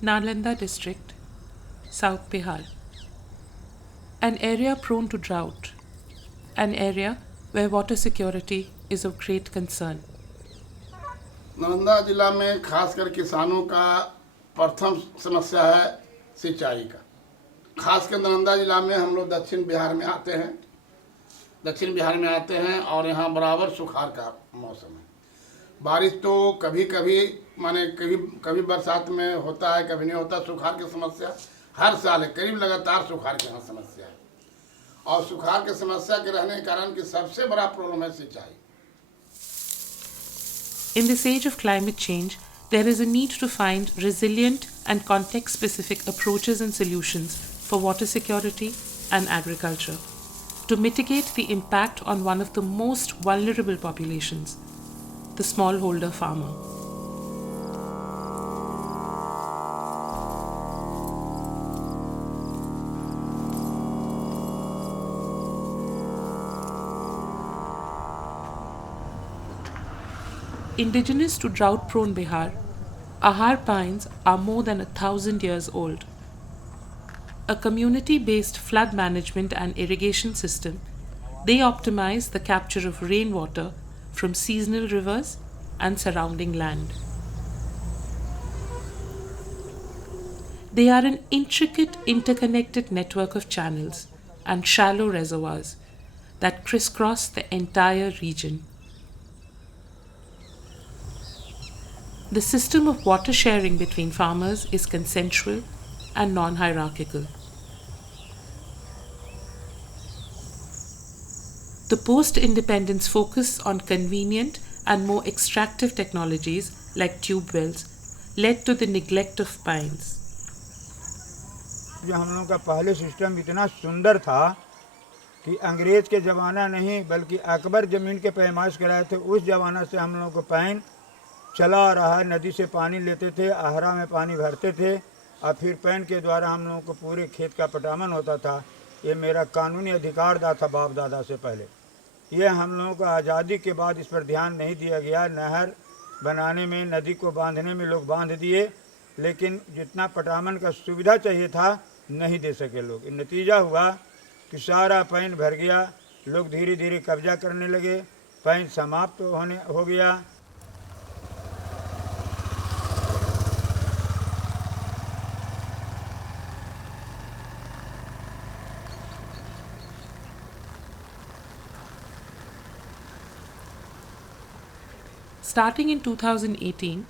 Nalanda district, South Bihar. An area prone to drought, an area where water security is of great concern. Nalanda जिला में खासकर किसानों का प्रथम समस्या है सिंचाई का। खासकर नालंदा जिला में हम लोग दक्षिण बिहार में आते हैं और यहाँ बराबर सुखाड़ का मौसम है। बारिश तो कभी कभी माने कभी बरसात में होता है, कभी नहीं होता। सुखाड़ की समस्या हर साल है, करीब लगातार सुखाड़ की यहाँ समस्या है। और सुखाड़ की समस्या के रहने के कारण की सबसे बड़ा प्रॉब्लम है सिंचाई। In this age of climate change, there is a need to find resilient and context specific approaches and solutions for water security and agriculture to mitigate the impact on one of the most vulnerable populations, the smallholder farmer. Indigenous to drought-prone Bihar, Ahar pines are more than 1,000 years old. A community-based flood management and irrigation system, they optimize the capture of rainwater from seasonal rivers and surrounding land. They are an intricate, interconnected network of channels and shallow reservoirs that crisscross the entire region. The system of water sharing between farmers is consensual and non-hierarchical. The post-independence focus on convenient and more extractive technologies like tube wells led to the neglect of pines. जो हम लोगों का पहले सिस्टम इतना सुंदर था कि अंग्रेज़ के ज़माना नहीं बल्कि अकबर ज़मीन के पैमाइश कराए थे, उस ज़माना से हम लोगों को पाइन चला आ रहा है। नदी से पानी लेते थे, आहरा में पानी भरते थे और फिर पैन के द्वारा हम लोगों को पूरे खेत का पटामन होता था। ये मेरा कानूनी अधिकार था बाप दादा से पहले। ये हम लोगों को आज़ादी के बाद इस पर ध्यान नहीं दिया गया। नहर बनाने में, नदी को बांधने में लोग बांध दिए, लेकिन जितना पटामन का सुविधा चाहिए था नहीं दे सके लोग। नतीजा हुआ कि सारा पैन भर गया, लोग धीरे धीरे कब्जा करने लगे, पैन समाप्त हो गया। Starting in 2018,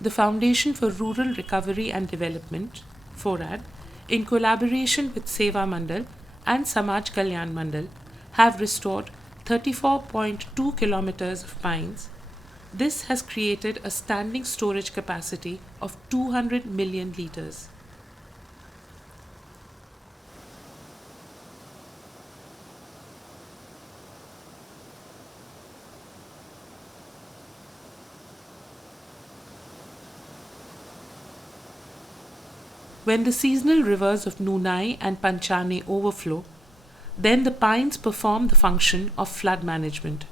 the Foundation for Rural Recovery and Development, FORAD, in collaboration with Seva Mandal and Samaj Kalyan Mandal, have restored 34.2 kilometers of pines. This has created a standing storage capacity of 200 million litres. When the seasonal rivers of Nunai and Panchane overflow, then the pines perform the function of flood management,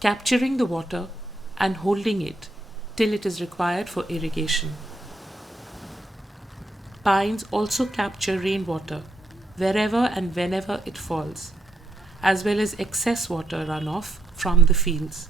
capturing the water and holding it till it is required for irrigation. Pines also capture rainwater wherever and whenever it falls, as well as excess water runoff from the fields.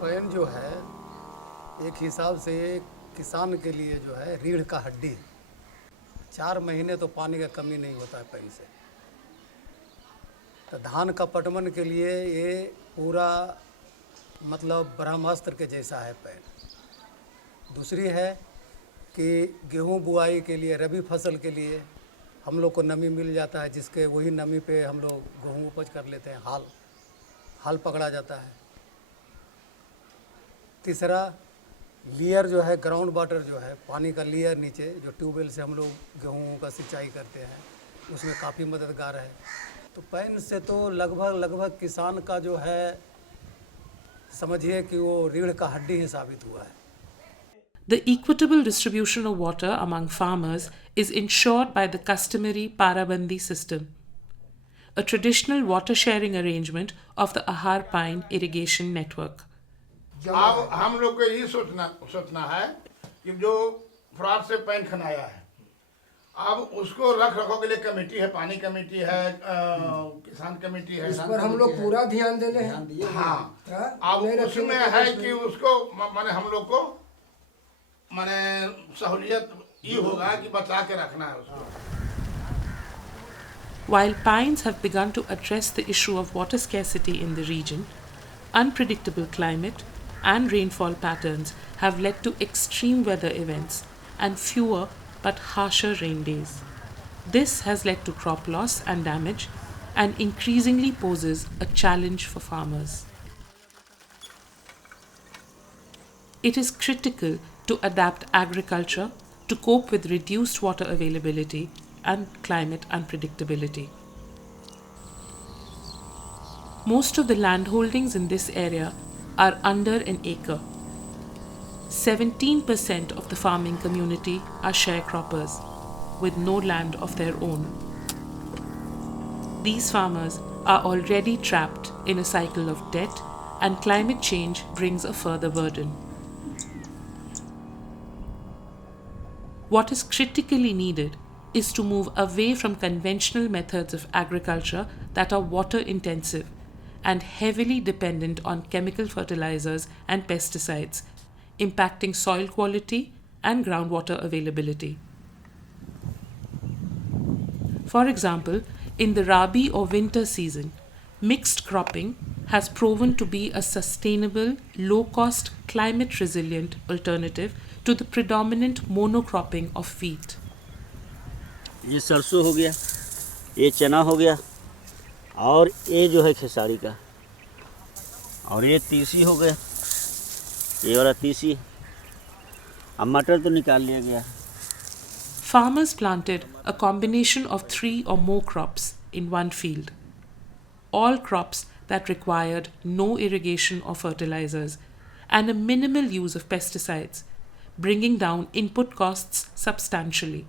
Pan जो है एक हिसाब से किसान के लिए जो है रीढ़ का हड्डी। 4 महीने तो पानी का कमी नहीं होता है पैन से। तो धान का पटवन के लिए ये पूरा मतलब ब्रह्मास्त्र के जैसा है पैन। दूसरी है कि गेहूं बुआई के लिए, रबी फसल के लिए हम लोग को नमी मिल जाता है, जिसके वही नमी पे हम लोग गेहूं उपज कर लेते हैं। हाल पकड़ा जाता है। तीसरा, लेयर जो है, ग्राउंड वाटर जो है, पानी का लेयर नीचे जो ट्यूबवेल से हम लोग गेहूं का सिंचाई करते हैं, उसमें काफ़ी मददगार है। तो पैन से तो लगभग किसान का जो है, समझिए कि वो रीढ़ का हड्डी ही साबित हुआ है। The equitable distribution of water among farmers is ensured by the customary Parabandi system, a traditional water sharing arrangement of the Ahar Pine irrigation network. अब हम लोग को यही सोचना है कि जो फ्रॉड से पैन खनाया है, अब उसको रख रखाव के लिए कमेटी है, पानी कमेटी है, किसान कमेटी है, इस पर हम लोग पूरा ध्यान दे रहे हैं। हाँ, अब उसमें है कि उसको माने हम लोग को माने सहूलियत ये होगा कि बचा के रखना है उसको। While pines have begun to address the issue of water scarcity in the region, unpredictable climate and rainfall patterns have led to extreme weather events and fewer but harsher rain days. This has led to crop loss and damage and increasingly poses a challenge for farmers. It is critical to adapt agriculture to cope with reduced water availability and climate unpredictability. Most of the landholdings in this area are under an acre. 17% of the farming community are sharecroppers with no land of their own. These farmers are already trapped in a cycle of debt, and climate change brings a further burden. What is critically needed is to move away from conventional methods of agriculture that are water intensive and heavily dependent on chemical fertilizers and pesticides, impacting soil quality and groundwater availability. For example, in the Rabi or winter season, mixed cropping has proven to be a sustainable, low-cost, climate-resilient alternative to the predominant monocropping of wheat. ये सरसों हो गया, ये चना हो गया, और ये जो है खेसारी का, और ये तीसी हो गया, ये वाला तीसी। अब मटर तो निकाल लिया गया। Farmers planted a combination of 3 or more crops in one field. All crops that required no irrigation or fertilizers and a minimal use of pesticides, bringing down input costs substantially.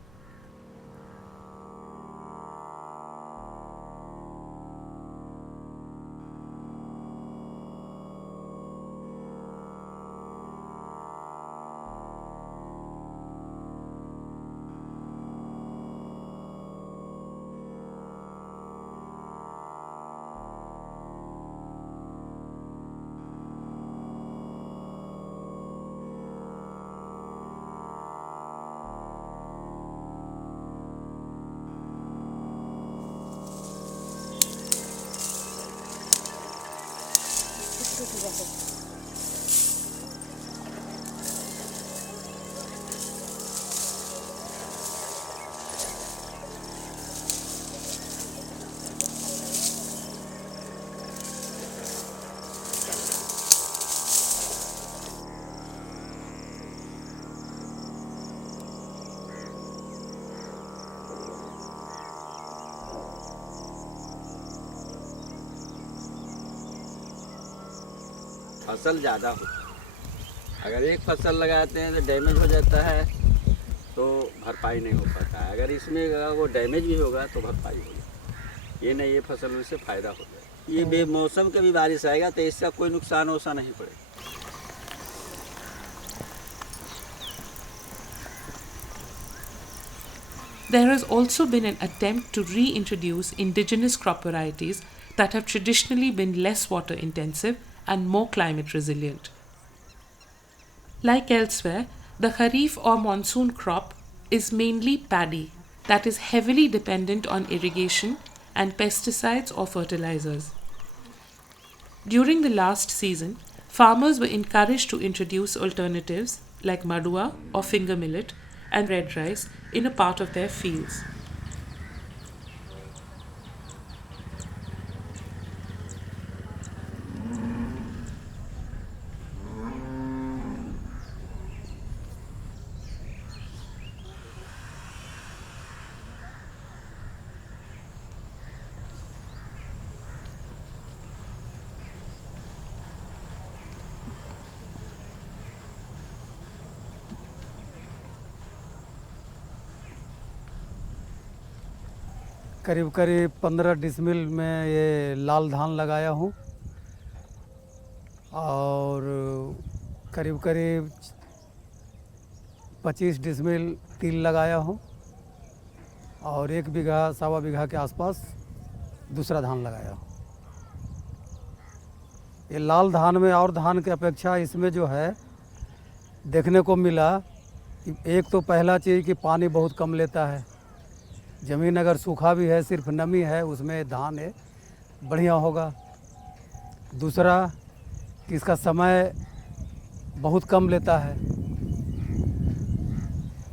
फसल ज़्यादा होती है। अगर एक फसल लगाते हैं तो डैमेज हो जाता है तो भरपाई नहीं हो पाता है। अगर इसमें अगर वो डैमेज भी होगा तो भरपाई होगी। ये नहीं, ये फसल में से फ़ायदा हो जाए। ये बेमौसम के भी बारिश आएगा तो इसका कोई नुकसान वोसा नहीं पड़ेगा। There has also been an attempt to reintroduce indigenous crop varieties that have traditionally been less water intensive and more climate resilient. Like elsewhere, the Kharif or monsoon crop is mainly paddy that is heavily dependent on irrigation and pesticides or fertilizers. During the last season, farmers were encouraged to introduce alternatives like madua or finger millet and red rice in a part of their fields. करीब करीब 15 डिसमिल में ये लाल धान लगाया हूँ और करीब करीब 25 डिसमिल तिल लगाया हूँ और 1 बीघा सवा बीघा के आसपास दूसरा धान लगाया हूँ। ये लाल धान में और धान की अपेक्षा इसमें जो है देखने को मिला कि एक तो पहला चीज़ कि पानी बहुत कम लेता है। ज़मीन अगर सूखा भी है, सिर्फ नमी है, उसमें धान है बढ़िया होगा। दूसरा कि इसका समय बहुत कम लेता है,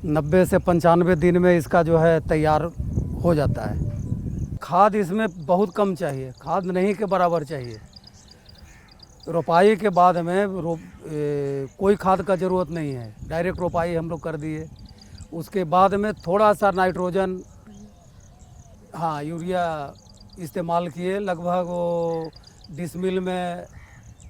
90 से 95 दिन में इसका जो है तैयार हो जाता है। खाद इसमें बहुत कम चाहिए, खाद नहीं के बराबर चाहिए। रोपाई के बाद में कोई खाद का ज़रूरत नहीं है, डायरेक्ट रोपाई हम लोग कर दिए। उसके बाद में थोड़ा सा नाइट्रोजन, हाँ, यूरिया इस्तेमाल किए। लगभग वो डिसमिल में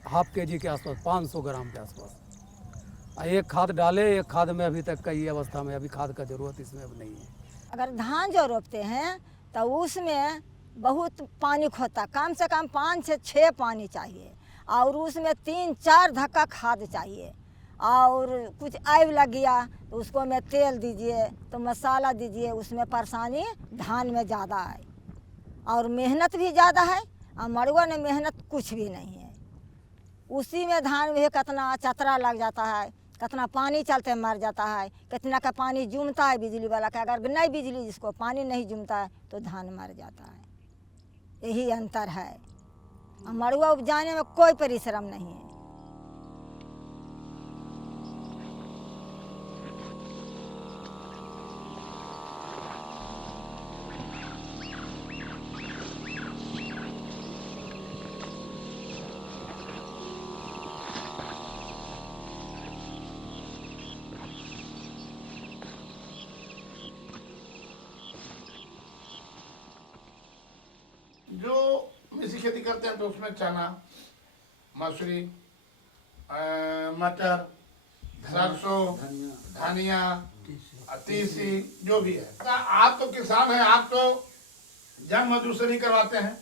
½ kg के आसपास, 500 ग्राम के आसपास एक खाद डाले। एक खाद में अभी तक का ये अवस्था में अभी खाद का ज़रूरत इसमें अब नहीं है। अगर धान जो रोपते हैं तो उसमें बहुत पानी खोता, कम से कम 5 से 6 पानी चाहिए और उसमें 3-4 धक्का खाद चाहिए। और कुछ आइब लग गया तो उसको में तेल दीजिए, तो मसाला दीजिए। उसमें परेशानी धान में ज़्यादा है और मेहनत भी ज़्यादा है। और मड़ुआ में मेहनत कुछ भी नहीं है। उसी में धान में कितना चतरा लग जाता है, कितना पानी चलते मर जाता है, कितना का पानी जूमता है बिजली वाला का। अगर नहीं बिजली जिसको पानी नहीं जूमता है तो धान मर जाता है। यही अंतर है। मड़ुआ उपजाने में कोई परिश्रम नहीं है। जो मिश्री खेती करते हैं तो उसमें चना, मसूरी, मटर, सरसों, धनिया, तीसी जो भी है। आप तो किसान हैं, आप तो जंग मजदूर से नहीं करवाते हैं।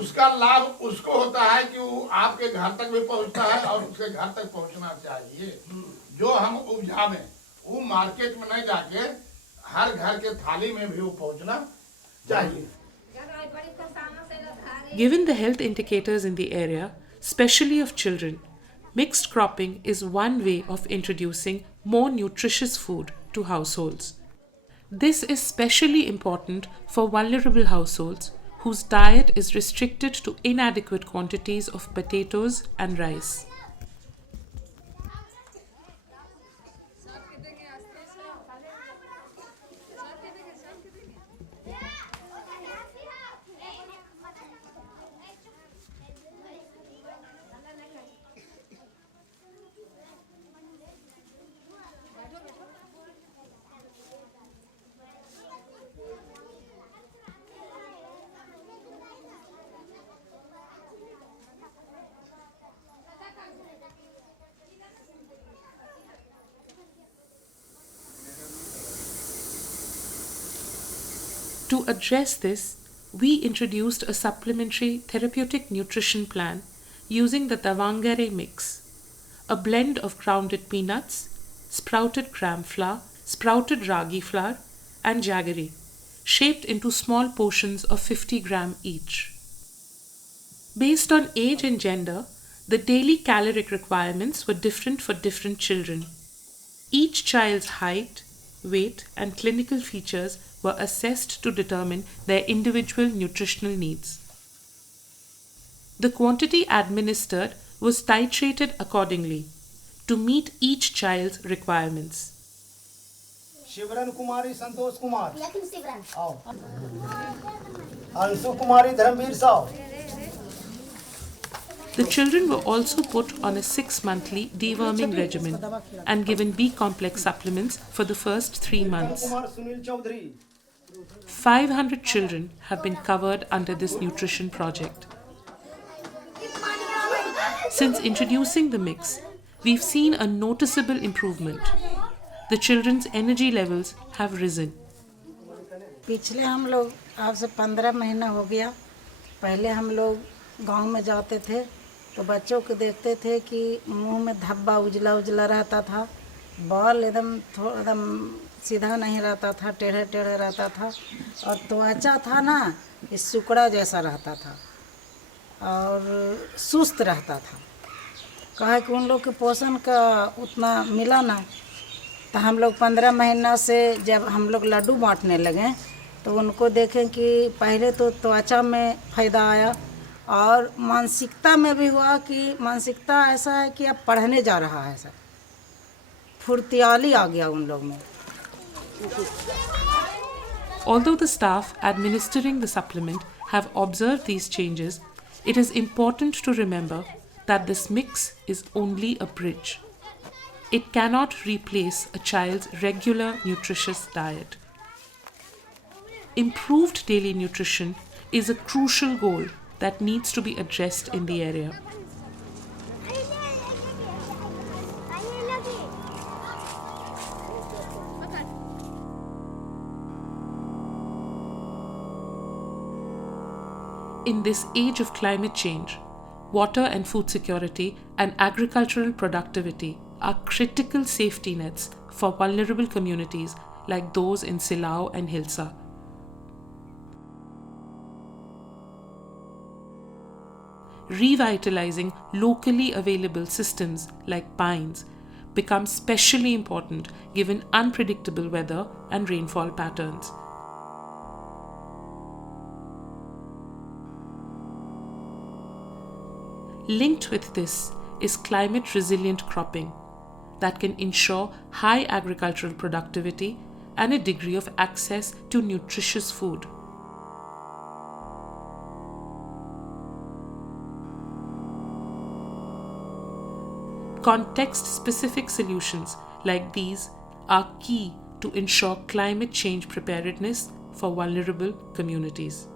उसका लाभ उसको होता है कि वो आपके घर तक भी पहुंचता है और उसके घर तक पहुंचना चाहिए। जो हम उपजावें वो मार्केट में नहीं जाके हर घर के थाली में भी वो पहुंचना चाहिए। Given the health indicators in the area, especially of children, mixed cropping is one way of introducing more nutritious food to households. This is especially important for vulnerable households whose diet is restricted to inadequate quantities of potatoes and rice. To address this, we introduced a supplementary therapeutic nutrition plan using the Davangere mix, a blend of grounded peanuts, sprouted gram flour, sprouted ragi flour, and jaggery, shaped into small portions of 50 gram each. Based on age and gender, the daily caloric requirements were different for different children. Each child's height, weight, and clinical features were assessed to determine their individual nutritional needs. The quantity administered was titrated accordingly to meet each child's requirements. शिवरन कुमारी संतोष कुमार आओ अंशु कुमारी धर्मवीर साहब The children were also put on a 6-monthly deworming regimen and given B complex supplements for the first 3 months. कुमार सुनील चौधरी 500 children have been covered under this nutrition project. Since introducing the mix, we've seen a noticeable improvement. The children's energy levels have risen. पिछले हम लोग आज से 15 महीना हो गया। पहले हम लोग गांव में जाते थे तो बच्चों को देखते थे कि मुंह में धब्बा उजला उजला रहता था, बाल एकदम सीधा नहीं रहता था, टेढ़े टेढ़े रहता था, और त्वचा था ना इस सुकड़ा जैसा रहता था और सुस्त रहता था। कहा कि उन लोग के पोषण का उतना मिला ना, तो हम लोग 15 महीना से जब हम लोग लड्डू बांटने लगे तो उनको देखें कि पहले तो त्वचा में फ़ायदा आया और मानसिकता में भी हुआ कि मानसिकता ऐसा है कि अब पढ़ने जा रहा है सर, फुर्तियाली आ गया उन लोग में। Although the staff administering the supplement have observed these changes, it is important to remember that this mix is only a bridge. It cannot replace a child's regular nutritious diet. Improved daily nutrition is a crucial goal that needs to be addressed in the area. In this age of climate change, water and food security and agricultural productivity are critical safety nets for vulnerable communities like those in Silao and Hilsa. Revitalizing locally available systems like pines becomes specially important given unpredictable weather and rainfall patterns. Linked with this is climate resilient cropping that can ensure high agricultural productivity and a degree of access to nutritious food. Context-specific solutions like these are key to ensure climate change preparedness for vulnerable communities.